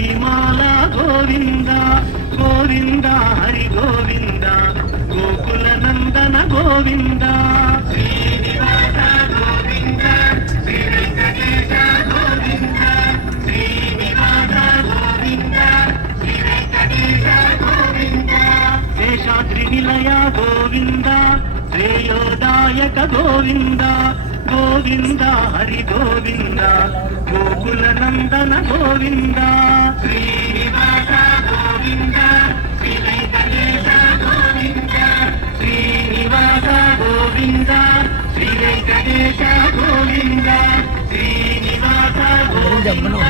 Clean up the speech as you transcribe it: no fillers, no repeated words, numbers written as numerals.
శ్రీమాల Govinda Govinda Hari Govinda Gokula Nandana Govinda Srinivasa Govinda Shri Venkatesha Govinda Srinivasa Govinda Shri Venkatesha Govinda Seshadri Nilaya Govinda శ్రేయోదాయక Govinda Govinda Hari Govinda Gokula Nandana Govinda Srinivasa Govinda Shri Venkatesha Govinda Srinivasa Govinda Shri Venkatesha Govinda Srinivasa Govinda